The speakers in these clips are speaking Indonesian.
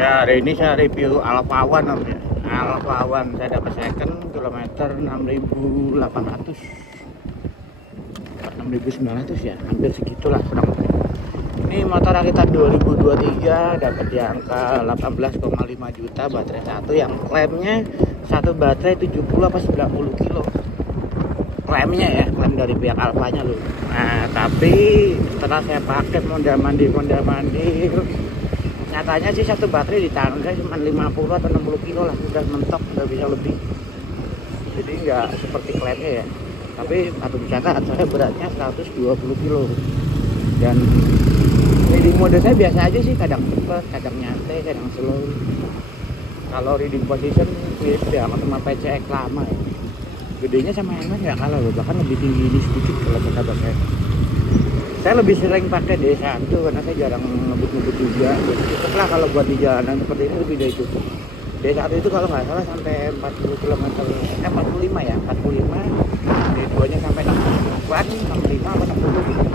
Ya, hari ini saya review Alfa One namanya. Alfa One saya dapat second kilometer 6.800 6.900 ya, hampir segitulah kurang lebih. Ini motor kita 2023 dapat di angka 18,5 juta, baterai satu yang klaimnya satu baterai 70 apa 90 kilo. Klaimnya ya, klaim dari pihak Alfanya loh. Nah, tapi setelah saya pakai mondar-mandir nyatanya sih satu baterai di tangan saya cuma 50 atau 60 kilo lah, udah mentok, udah bisa lebih. Jadi nggak seperti klaimnya ya. Tapi patut dicatat saya beratnya 120 kilo. Dan reading mode saya biasa aja sih, kadang cepet, kadang nyantai, kadang slow. Kalau reading position mirip ya sama PCX lama ya. Gedenya sama yang lain nggak kalah loh, bahkan lebih tinggi ini sedikit kalau kata saya. Saya lebih sering pakai D1 karena saya jarang ngebut-ngebut juga. Jadi cukup lah kalau buat di jalanan seperti ini, lebih dari cukup. D1 itu kalau nggak salah sampai 40 km, 45 ya, 45. D2 nya sampai 60-an, 65 atau 60 gitu.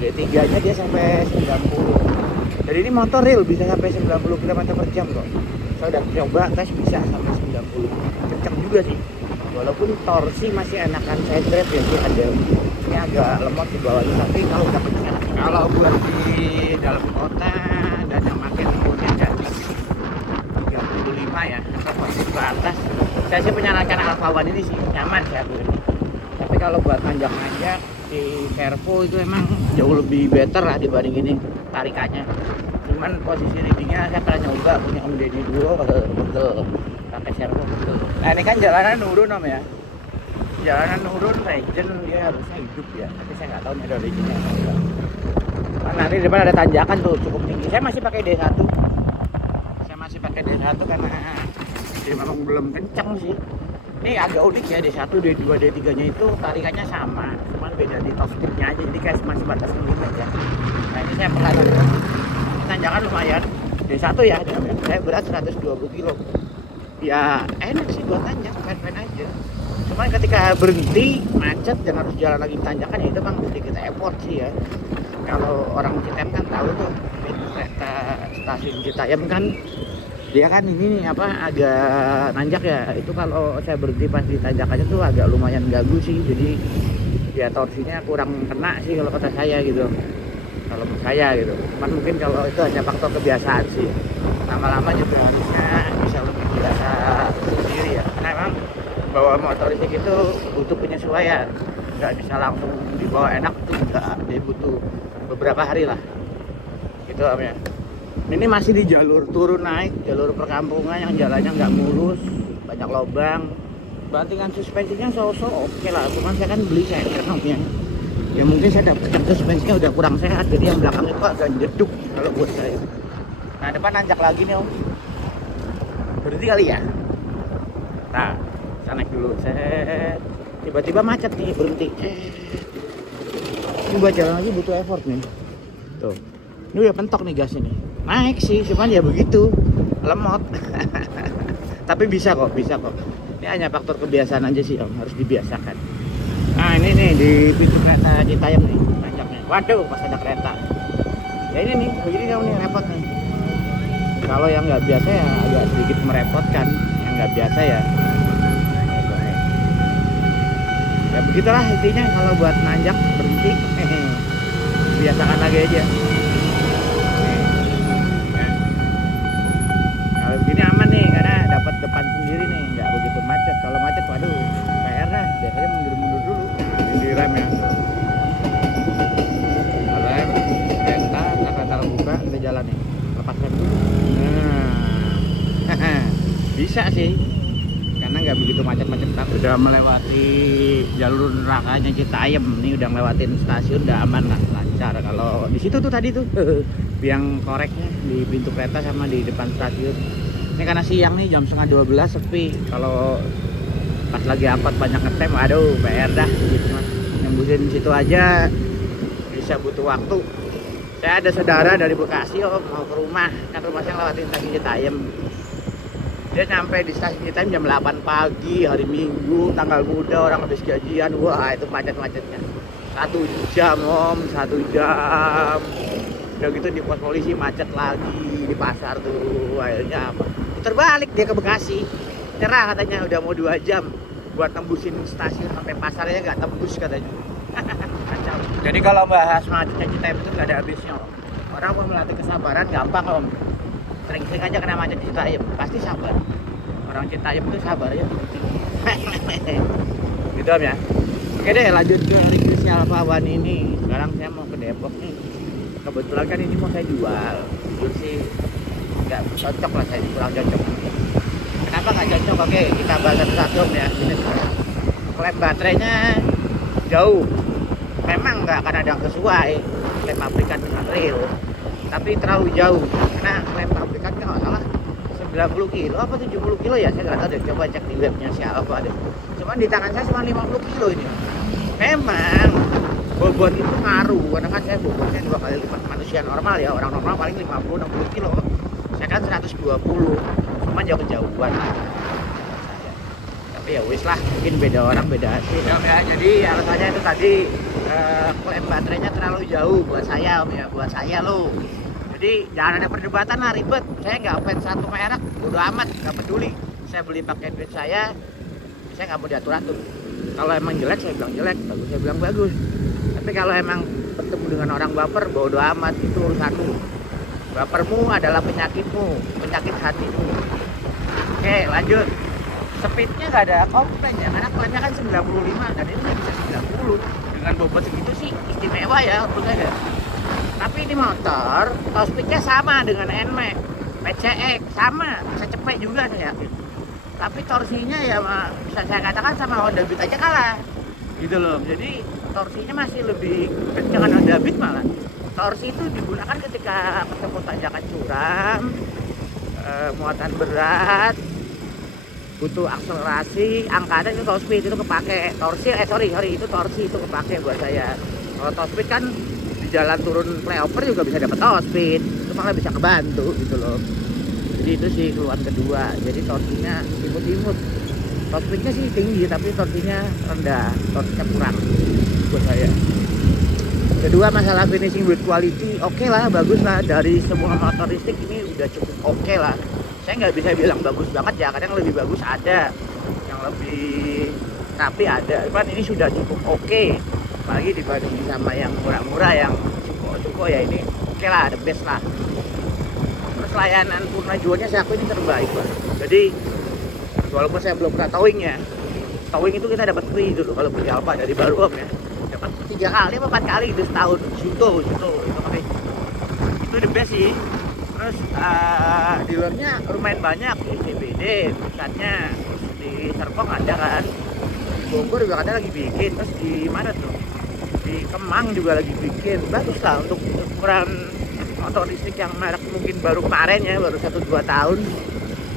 D3 nya dia sampai 90. Jadi ini motor real bisa sampai 90 km per jam kok. Saya udah coba tes bisa sampai 90. Kenceng juga sih. Walaupun torsi masih enakan saya grab ya sih, ada ini agak lemot di bawahnya, tapi kalau udah kencang, kalau buat di dalam kota dan yang makin umurnya jadi 35 ya atau masih ke atas, saya sih menyarankan Alfa One ini sih, nyaman sih aku ini. Tapi kalau buat nanjak-nanjak di servo itu emang jauh lebih better lah dibanding ini tarikannya. Cuman posisi readingnya saya pernah nyoba punya Om Deddy dulu, betul pakai servo betul. Nah ini kan jalanan nurun Om ya, jalanan nurun regen dia harusnya hidup ya, tapi saya nggak tahu nih ada regennya atau enggak. Nah, nanti di depan ada tanjakan tuh cukup tinggi. Saya masih pakai D1, karena dia memang belum kencang sih. Ini agak unik ya, D1, D2, D3 nya itu tarikannya sama, cuman beda di top speednya aja, jadi kayak masih batas limit aja. Nah ini saya pernah tanjakan lumayan, D1 ya, saya berat 120 kilo ya, enak sih buat tanjak, main-main aja. Cuman ketika berhenti macet dan harus jalan lagi tanjakan ya itu bang sedikit effort sih ya. Kalau orang Citayam kan tahu tuh, kereta stasiun Citayam kan dia kan ini apa agak nanjak ya. Itu kalau saya berhenti pas di tanjakannya tuh agak lumayan ganggu sih, jadi ya torsinya kurang kena sih kalau kata saya gitu, kalau menurut saya gitu. Cuman mungkin kalau itu hanya faktor kebiasaan sih, lama-lama juga harusnya bisa lebih biasa sendiri ya, karena emang bawa motor listrik itu butuh penyesuaian, nggak bisa langsung dibawa enak tuh, enggak, dia butuh beberapa hari lah gitu Om ya. Ini masih di jalur turun naik, jalur perkampungan yang jalannya nggak mulus, banyak lubang. Bantingan suspensinya so-so oke lah, cuman saya kan beli second Om ya mungkin saya dapat suspensinya udah kurang sehat, jadi yang belakang itu agak jeduk kalau buat saya. Nah depan nanjak lagi nih Om, berhenti kali ya. Nah saya naik dulu, saya tiba-tiba macet nih, berhenti. Ini buat jalan lagi butuh effort nih. Tuh, ini udah pentok nih gas ini. Naik sih, cuman ya begitu, lemot. Tapi bisa kok. Ini hanya faktor kebiasaan aja sih Om, harus dibiasakan. Nah ini nih di pintu kereta Citayam nih, nanjaknya. Waduh, pas ada kereta. Ya ini nih, begini dong nih, repot nih. Kalau yang nggak biasa ya agak sedikit merepotkan, yang nggak biasa ya. Ya begitulah intinya kalau buat nanjak berhenti, biasakan lagi aja. Kalau begini aman nih karena dapat depan sendiri nih, nggak begitu macet. Kalau macet waduh PR dah, biasanya mundur dulu di rem ya. Rem, kereta buka, kita jalan nih, lepas rem dulu. Nah bisa sih, karena nggak begitu macet-macet. Udah melewati jalur nerakanya Citayam nih, udah ngelewatin stasiun, udah aman lah, lancar. Kalau di situ tuh tadi tuh yang koreknya di pintu kereta sama di depan stasiun. Ini karena siang nih, jam 11:30 sepi. Kalau pas lagi angkot banyak ngetem, aduh PR dah gitu mas. Nembusin situ aja bisa butuh waktu. Saya ada saudara dari Bekasi Om, mau ke rumah, kan rumah saya ngelewatin stasiun Citayam. Dia nyampe di stasiun Citayam jam 8 pagi, hari Minggu, tanggal muda, orang habis gajian. Wah itu macet-macetnya 1 jam Om, 1 jam. Udah gitu di pos polisi macet lagi, di pasar tuh, akhirnya apa, putar balik dia ke Bekasi, nyerah katanya, udah mau 2 jam buat tembusin stasiun sampai pasarnya nggak tembus katanya. Kacau. Jadi kalau bahas macetnya Citayam itu nggak ada habisnya. Orang mau melatih kesabaran gampang om. Sering-sering aja kena macet di Citayam, pasti sabar. Orang Citayam itu sabar ya. Gitu om ya. Oke deh, lanjut ke review si Alfa One ini. Sekarang saya mau ke Depok nih. Kebetulan kan ini mau saya jual. Jujur sih nggak cocok lah, saya kurang cocok. Kenapa nggak cocok? Oke, kita bahas satu-satu om ya. Ini klaim baterainya jauh. Memang nggak akan ada yang sesuai klaim pabrikan dengan real, tapi terlalu jauh. Karena klaim pabrikan nggak salah 90 kilo apa 70 kilo ya, saya nggak tahu deh. Coba cek di webnya si Alfa deh. Cuman di tangan saya cuma 50 kilo ini. Memang bobot itu ngaruh, karena kan saya bobotnya 2 kali lipat manusia normal ya. Orang normal paling 50-60 kilo, saya kan 120, cuman jauh kejauhan. Tapi ya wis lah, mungkin beda orang beda hasil ya. Jadi alasannya itu tadi, klaim baterainya terlalu jauh buat saya om ya, buat saya loh. Jadi jangan ada perdebatan lah, ribet. Saya nggak fans satu merek, bodo amat, nggak peduli. Saya beli pakai duit saya nggak mau diatur-atur. Kalau emang jelek saya bilang jelek, bagus saya bilang bagus. Tapi kalau emang bertemu dengan orang baper, bodo amat, itu urusanmu. Bapermu adalah penyakitmu, penyakit hatimu. Oke lanjut. Speednya nggak ada komplain ya, karena klaimnya kan 95 dan ini bisa 90. Dengan bobot segitu sih istimewa ya menurut saya. Tapi ini motor top speednya sama dengan NMAX, PCX sama, bisa cepet juga saya yakin. Tapi torsinya ya bisa saya katakan sama Honda Beat aja kalah gitu loh. Jadi torsinya masih lebih kencang Honda Beat malah. Torsi itu digunakan ketika ketemu tanjakan curam, muatan berat, butuh akselerasi, angkatan itu top speed itu kepake. Torsi itu torsi itu kepake buat saya. Kalau top speed kan di jalan turun flyover juga bisa dapat top speed, itu malah bisa kebantu gitu loh. Jadi itu sih keluhan kedua. Jadi torsinya imut-imut. Top speednya sih tinggi tapi torsinya rendah, torsinya kurang buat saya. Kedua masalah finishing build quality, oke lah, bagus lah. Dari semua motor listrik ini udah cukup oke lah. Saya nggak bisa bilang bagus banget ya, kadang lebih bagus ada, yang lebih rapi ada. Cuman ini sudah cukup oke, apalagi dibanding sama yang murah-murah yang cukup ya, ini oke lah, the best lah. Terus layanan purna jualnya saya akui ini terbaik lah. Jadi walaupun saya belum pernah towing ya, towing itu kita dapat free dulu kalau beli Alfa dari baru om ya, dapat 3 kali apa 4 kali gitu setahun. Juto itu the best sih. Terus dealernya lumayan banyak di CBD pusatnya, terus di Serpong ada kan, di Bogor juga ada lagi bikin, terus di mana tuh, di Kemang juga lagi bikin. Bagus lah untuk ukuran motor listrik yang merek mungkin baru kemarin ya, baru 1-2 tahun,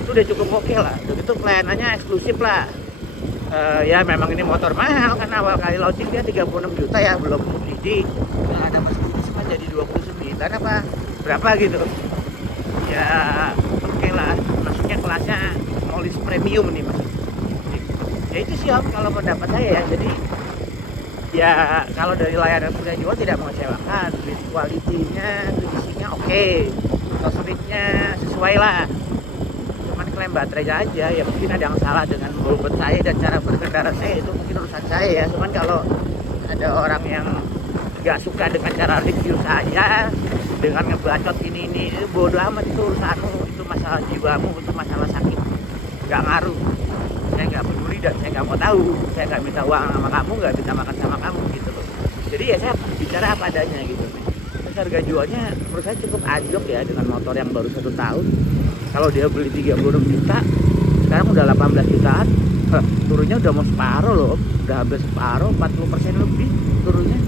itu udah cukup oke lah. Udah gitu pelayanannya eksklusif lah. Ya memang ini motor mahal karena awal kali launching dia 36 juta ya, belum subsidi. Nah, ada mas cuma jadi 29 apa berapa gitu ya, oke lah, maksudnya kelasnya Molis premium nih mas. Ya itu sih om kalau pendapat saya ya. Jadi ya kalau dari layanan punya jual tidak mengecewakan, build quality-nya, finishing-nya oke, top speed-nya sesuai lah. Cuman klaim baterainya aja ya, mungkin ada yang salah dengan bobot saya dan cara berkendara saya, itu mungkin urusan saya ya. Cuman kalau ada orang yang nggak suka dengan cara review saya, dengan ngebacot ini bodoh amat, itu urusanmu, itu masalah jiwamu, itu masalah sakit, nggak ngaruh. Saya nggak peduli dan saya nggak mau tahu. Saya nggak minta uang sama kamu, nggak minta makan sama kamu gitu loh. Jadi ya saya bicara apa adanya gitu. Terus harga jualnya menurut saya cukup anjlok ya, dengan motor yang baru 1 tahun. Kalau dia beli 36 juta, sekarang udah 18 jutaan. Turunnya udah mau separuh loh, udah hampir separuh, 40% lebih turunnya.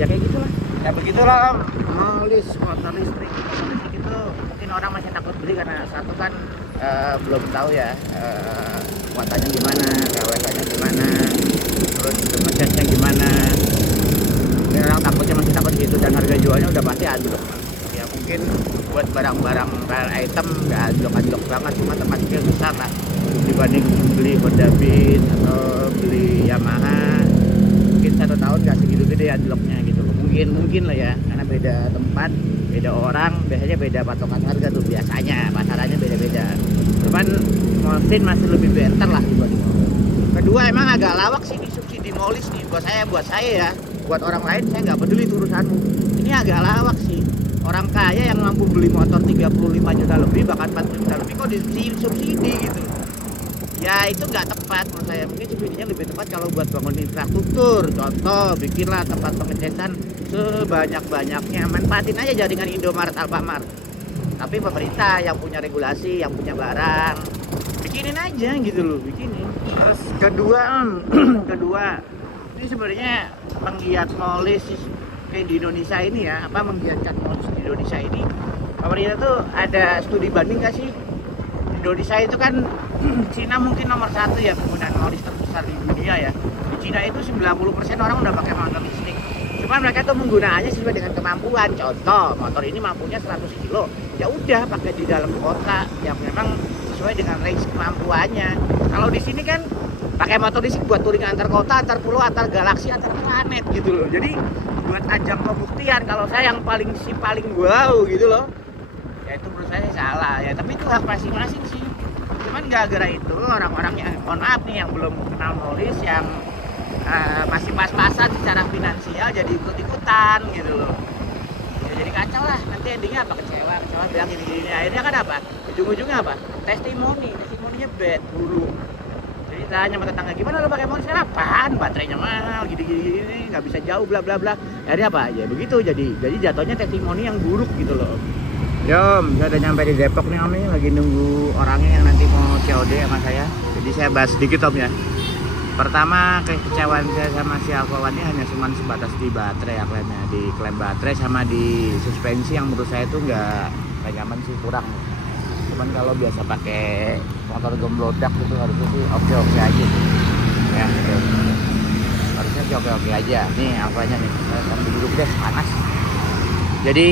Ya kayak gitulah. Ya begitulah om, Molis motor listrik. Motor listrik itu mungkin orang masih takut beli karena satu kan belum tahu ya kuotanya gimana, KWK-nya gimana, terus ngecasnya gimana. Mungkin orang takutnya masih takut gitu, dan harga jualnya udah pasti anjlok. Ya mungkin buat barang-barang real item nggak anjlok-anjlok banget, cuma termasuknya besar lah dibanding beli Honda Beat atau beli Yamaha. Mungkin 1 tahun nggak segitu gede anjloknya gitu. Mungkin lah ya, karena beda tempat beda orang biasanya beda patokan harga tuh, biasanya pasarannya beda-beda, cuman Moleskine masih lebih better lah dibanding Molis. Kedua emang agak lawak sih di subsidi Molis nih buat saya ya, buat orang lain saya nggak peduli itu urusanmu, ini agak lawak sih. Orang kaya yang mampu beli motor 35 juta lebih bahkan 40 juta lebih kok disubsidi gitu. Ya itu nggak tepat menurut saya. Mungkin subsidinya lebih tepat kalau buat bangun infrastruktur. Contoh, bikinlah tempat pengecekan sebanyak-banyaknya. Manfaatin aja jaringan Indomaret, Alfamart. Tapi pemerintah yang punya regulasi, yang punya barang, bikinin aja gitu loh, bikinin. Terus kedua, ini sebenarnya penggiat Molis kayak di Indonesia ini ya, menggiatkan Molis di Indonesia ini. Pemerintah tuh ada studi banding nggak sih? Indonesia itu kan Cina mungkin nomor 1 ya penggunaan Molis terbesar di dunia ya. Di Cina itu 90% orang udah pakai motor listrik. Cuman mereka tuh menggunakannya sesuai dengan kemampuan. Contoh, motor ini mampunya 100 kilo. Ya udah pakai di dalam kota yang memang sesuai dengan range kemampuannya. Kalau di sini kan pakai motor listrik buat touring antar kota, antar pulau, antar galaksi, antar planet gitu loh. Jadi buat ajang pembuktian kalau saya yang paling wow gitu loh. Ya itu menurut saya salah ya, tapi itu hak masing-masing sih. Cuman gara-gara itu orang-orang yang mohon maaf nih yang belum kenal Molis, yang masih pas-pasan secara finansial jadi ikut-ikutan gitu loh. Ya jadi kacau lah, nanti endingnya apa, kecewa bilang gini-gini, akhirnya kan apa, ujung-ujungnya apa, testimoninya bad, buruk. Jadi tanya sama tetangga, gimana lo pakai Molis? Apaan, baterainya mahal, gini-gini, nggak bisa jauh, bla bla bla. Akhirnya apa, ya begitu, jadi jatuhnya testimoni yang buruk gitu loh. Yom, saya udah nyampe di Depok nih Om, nih lagi nunggu orangnya yang nanti mau COD sama saya. Jadi saya bahas sedikit Om ya. Pertama, kekecewaan saya sama si Alfa One ini hanya cuma sebatas di baterai ya, di klem baterai sama di suspensi yang menurut saya itu nggak nyaman sih, kurang. Cuman kalau biasa pakai motor gemblodak itu harusnya sih oke aja sih. Ya, gitu. Harusnya sih oke aja. Nih Alfanya nih, saya sambil duduk deh, panas. Jadi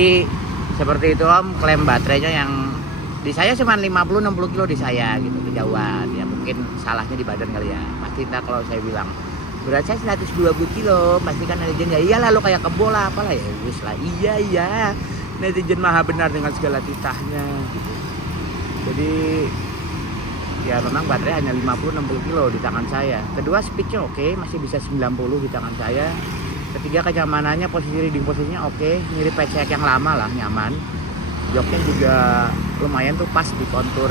seperti itu Om, klaim baterainya yang di saya cuma 50-60 kilo di saya gitu, kejauhan. Ya mungkin salahnya di badan kali ya. Pasti ntar kalau saya bilang berat saya 120 kilo, pasti kan netizen ya iyalah lo kayak kebo lah apalah ya wis lah. Iya netizen maha benar dengan segala titahnya gitu. Jadi ya memang baterai hanya 50-60 kilo di tangan saya. Kedua, speednya oke, masih bisa 90 di tangan saya. Ketiga, kenyamanannya, posisinya oke, mirip PCX yang lama lah, nyaman. Joknya juga lumayan tuh, pas di kontur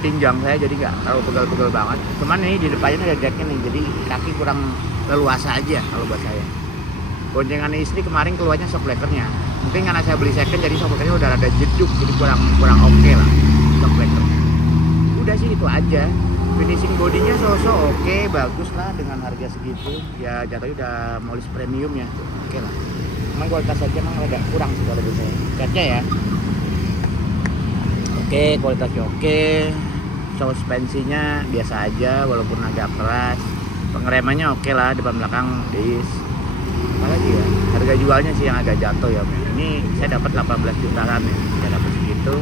pinggang saya, jadi nggak terlalu pegel-pegel banget. Cuman ini di depannya ada jacknya nih, jadi kaki kurang leluasa aja kalau buat saya. Boncengan istri kemarin keluarnya shock breakernya. Mungkin karena saya beli second, jadi shock breakernya udah ada jeduk, jadi kurang oke lah shock breakernya. Udah sih itu aja. Finishing bodinya so-so oke, bagus lah dengan harga segitu. Ya jatuhnya udah Molis premium ya, oke lah. Cuman kualitas aja emang agak kurang sih kalau menurut saya. Catnya ya oke, kualitasnya oke. Suspensinya biasa aja walaupun agak keras. Pengeremannya oke lah, depan belakang dis. Apalagi ya, harga jualnya sih yang agak jatuh ya. Ini saya dapat 18 jutaan ya, saya dapat segitu.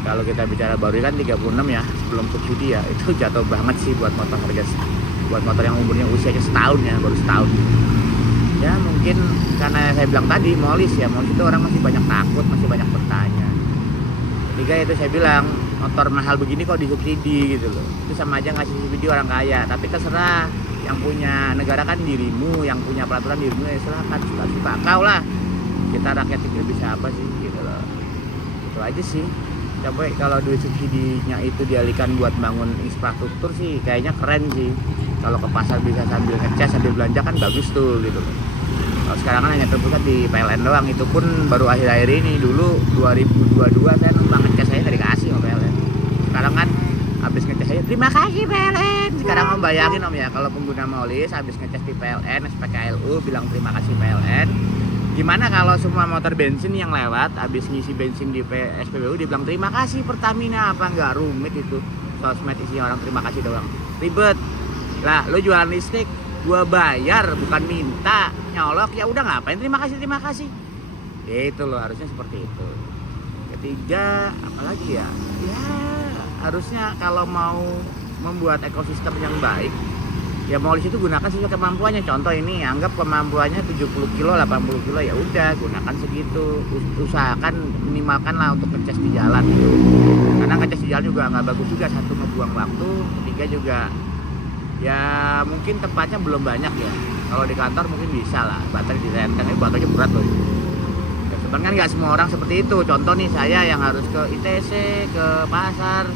Kalau kita bicara baru kan 36 ya, sebelum subsidi ya, itu jatuh banget sih buat motor yang umurnya usianya setahun ya, baru setahun. Ya mungkin karena saya bilang tadi Molis itu orang masih banyak takut, masih banyak bertanya. Ketiga itu saya bilang motor mahal begini kok disubsidi gitu loh. Itu sama aja ngasih subsidi orang kaya, tapi terserah, yang punya negara kan dirimu, yang punya peraturan dirimu, ya silahkan, suka kau lah. Kita rakyat kecil bisa apa sih gitu loh. Itu aja sih. Coba kalau duit subsidinya itu dialihkan buat bangun infrastruktur sih kayaknya keren sih. Kalau ke pasar bisa sambil ngecas sambil belanja kan bagus tuh gitu loh. Kalau sekarang kan hanya terpusat di PLN doang, itu pun baru akhir-akhir ini. Dulu 2022 saya numpang ngecas saya nggak dikasih sama PLN. Sekarang kan habis ngecas saya terima kasih PLN. Sekarang Om bayangin Om ya, kalau pengguna Molis habis ngecas di PLN SPKLU bilang terima kasih PLN. Gimana kalau semua motor bensin yang lewat habis ngisi bensin di SPBU dibilang terima kasih Pertamina? Apa nggak rumit itu? Sosmed isinya orang terima kasih doang, ribet lah. Lo jualan listrik gua bayar bukan minta, nyolok ya udah, ngapain terima kasih itu loh, harusnya seperti itu. Ketiga apalagi ya, harusnya kalau mau membuat ekosistem yang baik Ya molis itu gunakan sesuai kemampuannya. Contoh ini anggap kemampuannya 70 kilo 80 kilo, ya udah gunakan segitu. Usahakan minimalkan lah untuk ngecas di jalan gitu, karena ngecas di jalan juga nggak bagus juga. Satu, ngebuang waktu. Ketiga juga ya mungkin tempatnya belum banyak ya. Kalau di kantor mungkin bisa lah baterai direnteng, baterainya berat loh. Ya, cuman kan nggak semua orang seperti itu. Contoh nih saya yang harus ke ITC, ke pasar,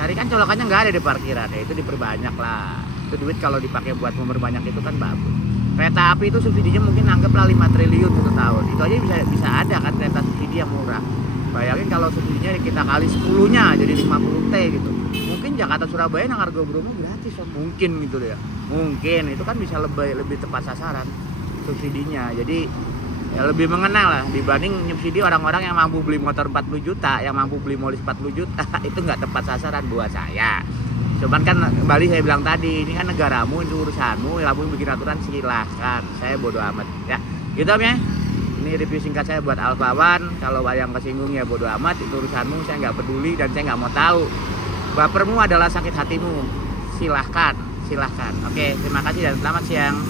cari kan colokannya nggak ada di parkiran, ya itu diperbanyak lah. Itu duit kalau dipakai buat memperbanyak itu kan bagus. Kereta api itu subsidinya mungkin anggaplah 5 triliun 1 tahun. Itu aja bisa ada kan kereta subsidi yang murah. Bayangin kalau subsidinya kita kali 10-nya jadi 50 T gitu. Mungkin Jakarta Surabaya nang harga Bromo gratis ya. Mungkin gitu ya. Mungkin itu kan bisa lebih tepat sasaran subsidinya. Jadi ya lebih mengenal lah dibanding nyubsidi orang-orang yang mampu beli motor 40 juta, yang mampu beli molis 40 juta. Itu nggak tepat sasaran buat saya. Cuman kan kembali saya bilang tadi, ini kan negaramu, itu urusanmu, kamu bikin aturan silahkan, saya bodo amat ya. Gitu Om ya. Ini review singkat saya buat Alfa One. Kalau yang kesinggung ya bodo amat, itu urusanmu, saya nggak peduli dan saya nggak mau tahu. Bapermu adalah sakit hatimu. Silahkan. Oke, terima kasih dan selamat siang.